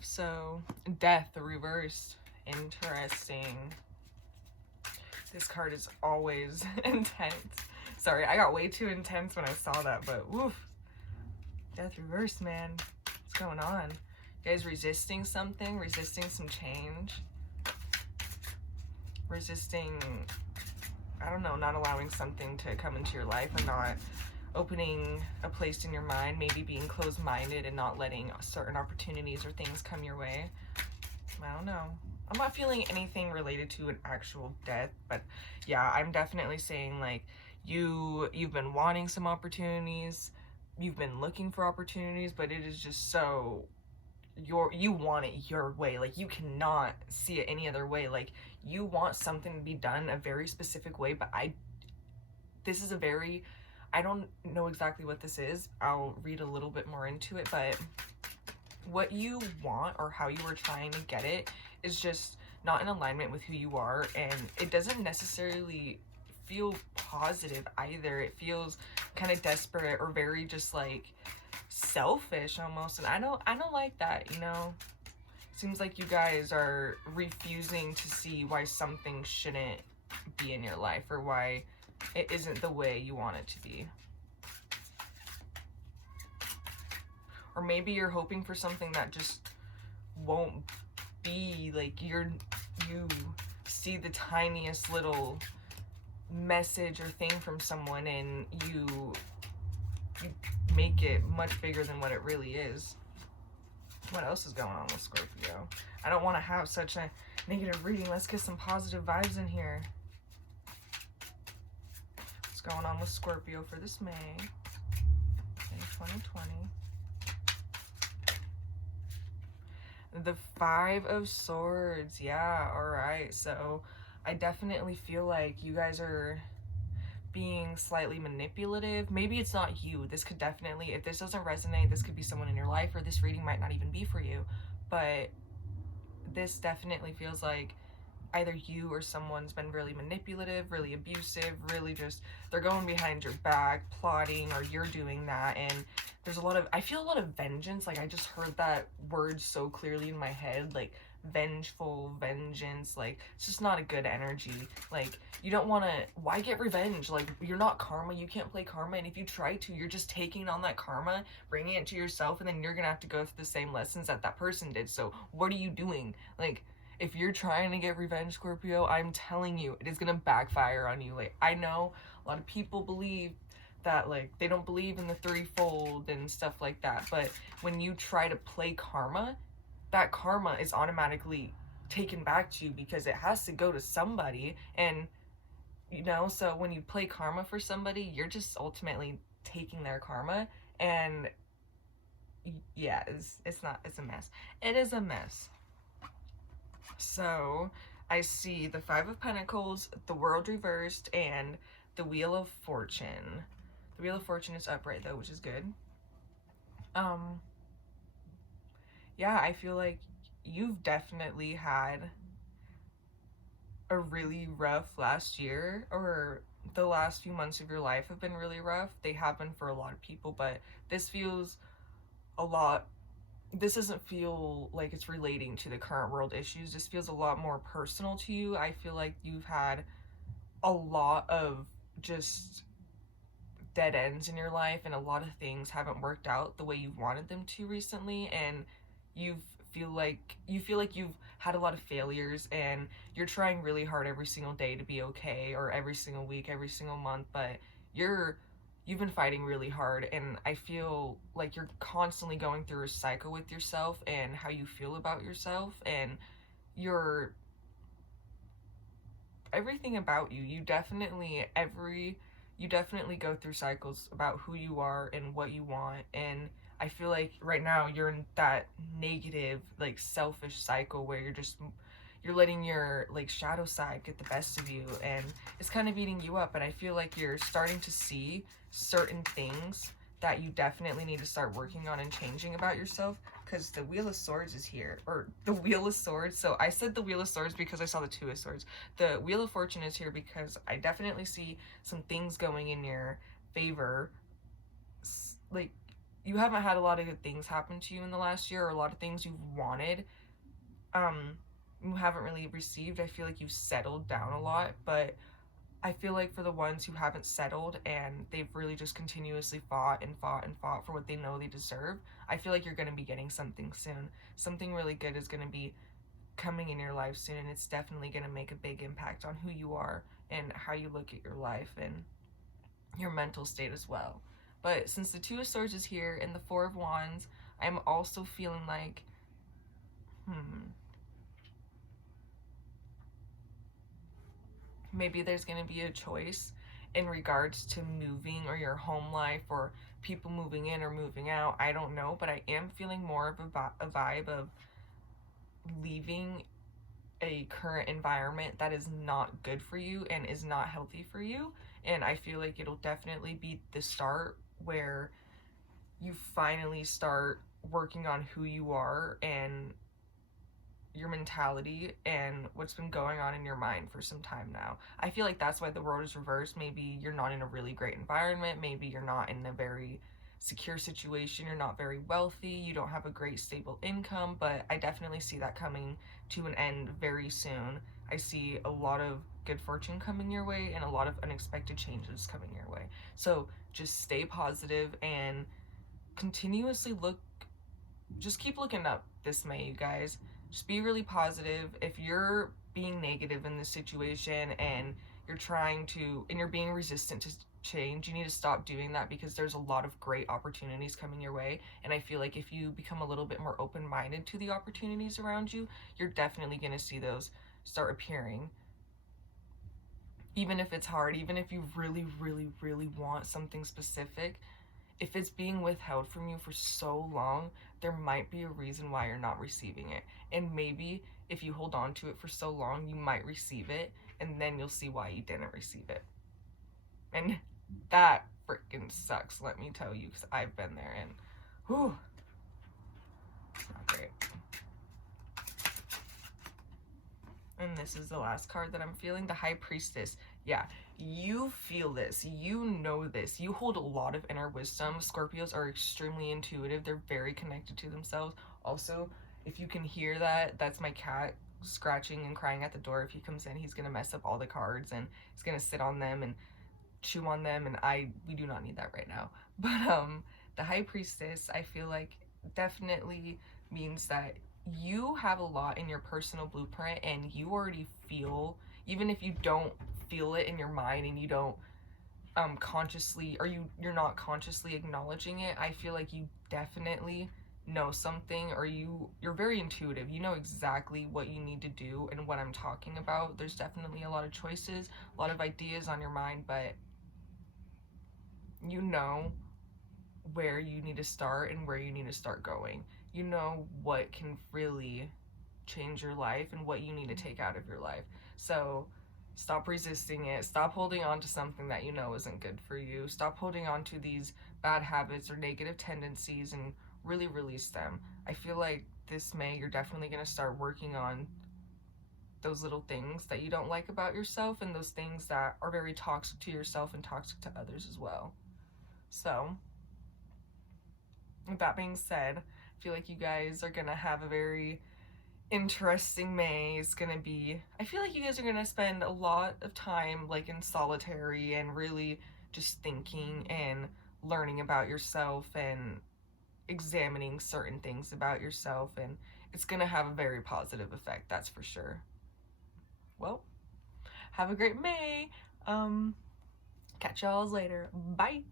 So death reversed. Interesting. This card is always intense. Sorry, I got way too intense when I saw that, but woof. Death reversed, man. What's going on? You guys resisting something? Resisting some change? Resisting, I don't know, not allowing something to come into your life, or not opening a place in your mind, maybe being closed-minded and not letting certain opportunities or things come your way. I don't know. I'm not feeling anything related to an actual death, but yeah, I'm definitely saying like you've been wanting some opportunities, you've been looking for opportunities, but it is just so you want it your way. Like, you cannot see it any other way. Like, you want something to be done a very specific way, but this is a very, I don't know exactly what this is. I'll read a little bit more into it, but what you want or how you were trying to get it is just not in alignment with who you are, and it doesn't necessarily feel positive either. It feels kind of desperate or very just like selfish almost, and I don't like that, you know. Seems like you guys are refusing to see why something shouldn't be in your life, or why it isn't the way you want it to be. Or maybe you're hoping for something that just won't be. Like, you see the tiniest little message or thing from someone, and you make it much bigger than what it really is. What else is going on with Scorpio? I don't want to have such a negative reading. Let's get some positive vibes in here. What's going on with Scorpio for this May 2020? The Five of Swords. Yeah, all right. So I definitely feel like you guys are being slightly manipulative. Maybe it's not you. This could definitely, if this doesn't resonate, this could be someone in your life, or this reading might not even be for you. But this definitely feels like either you or someone's been really manipulative, really abusive, really just, they're going behind your back, plotting, or you're doing that. And there's a lot of, I feel a lot of vengeance. Like, I just heard that word so clearly in my head, like vengeful, vengeance. Like, it's just not a good energy. Like, you don't want to, why get revenge? Like, you're not karma, you can't play karma, and if you try to, you're just taking on that karma, bringing it to yourself, and then you're gonna have to go through the same lessons that person did. So what are you doing? Like, if you're trying to get revenge, Scorpio, I'm telling you, it is gonna backfire on you. Like, I know a lot of people believe that, like, they don't believe in the threefold and stuff like that, but when you try to play karma, that karma is automatically taken back to you, because it has to go to somebody. And you know, so when you play karma for somebody, you're just ultimately taking their karma. And yeah, it's a mess. It is a mess. So I see the Five of Pentacles, the World reversed, and the Wheel of Fortune. The Wheel of Fortune is upright though, which is good. Yeah, I feel like you've definitely had a really rough last year, or the last few months of your life have been really rough. They have been for a lot of people, but this feels a lot, this doesn't feel like it's relating to the current world issues. This feels a lot more personal to you. I feel like you've had a lot of just dead ends in your life, and a lot of things haven't worked out the way you've wanted them to recently, and you feel like you've had a lot of failures, and you're trying really hard every single day to be okay, or every single week, every single month, but you've been fighting really hard. And I feel like you're constantly going through a cycle with yourself and how you feel about yourself, and everything about you definitely go through cycles about who you are and what you want. And I feel like right now you're in that negative, like, selfish cycle where you're letting your, like, shadow side get the best of you, and it's kind of eating you up. And I feel like you're starting to see certain things that you definitely need to start working on and changing about yourself, because the Wheel of Swords is here, or the Wheel of Swords. So I said the Wheel of Swords because I saw the Two of Swords. The Wheel of Fortune is here because I definitely see some things going in your favor. Like, you haven't had a lot of good things happen to you in the last year, or a lot of things you've wanted, you haven't really received. I feel like you've settled down a lot, but I feel like for the ones who haven't settled and they've really just continuously fought and fought and fought for what they know they deserve, I feel like you're going to be getting something soon. Something really good is going to be coming in your life soon, and it's definitely going to make a big impact on who you are and how you look at your life and your mental state as well. But since the Two of Swords is here and the Four of Wands, I'm also feeling like, maybe there's going to be a choice in regards to moving or your home life or people moving in or moving out. I don't know, but I am feeling more of a vibe of leaving a current environment that is not good for you and is not healthy for you. And I feel like it'll definitely be the start where you finally start working on who you are and your mentality and what's been going on in your mind for some time now. I feel like that's why the world is reversed. Maybe you're not in a really great environment. Maybe you're not in a very secure situation. You're not very wealthy. You don't have a great stable income, but I definitely see that coming to an end very soon. I see a lot of good fortune coming your way and a lot of unexpected changes coming your way. So just stay positive and continuously just keep looking up this May, you guys. Just be really positive. If you're being negative in this situation and you're being resistant to change, you need to stop doing that, because there's a lot of great opportunities coming your way. And I feel like if you become a little bit more open-minded to the opportunities around you, you're definitely going to see those start appearing. Even if it's hard, even if you really, really, really want something specific, if it's being withheld from you for so long, there might be a reason why you're not receiving it. And maybe if you hold on to it for so long, you might receive it, and then you'll see why you didn't receive it. And that freaking sucks, let me tell you, because I've been there, and whew, it's not great. And this is the last card that I'm feeling, the High Priestess. Yeah, you feel this, you know this, you hold a lot of inner wisdom. Scorpios are extremely intuitive. They're very connected to themselves. Also, if you can hear that, that's my cat scratching and crying at the door. If he comes in, he's gonna mess up all the cards and he's gonna sit on them and chew on them, and we do not need that right now. But the High Priestess, I feel like, definitely means that you have a lot in your personal blueprint, and you already feel, even if you don't feel it in your mind and you don't consciously, or you're not consciously acknowledging it, I feel like you definitely know something, or you're very intuitive. You know exactly what you need to do and what I'm talking about. There's definitely a lot of choices, a lot of ideas on your mind, but you know where you need to start and where you need to start going. You know what can really change your life and what you need to take out of your life. So stop resisting it. Stop holding on to something that you know isn't good for you. Stop holding on to these bad habits or negative tendencies and really release them. I feel like this May, you're definitely going to start working on those little things that you don't like about yourself, and those things that are very toxic to yourself and toxic to others as well. So with that being said, I feel like you guys are gonna have a very interesting May. It's gonna be, I feel like you guys are gonna spend a lot of time like in solitary and really just thinking and learning about yourself and examining certain things about yourself, and it's gonna have a very positive effect, that's for sure. Well, have a great May. Catch y'all later. Bye.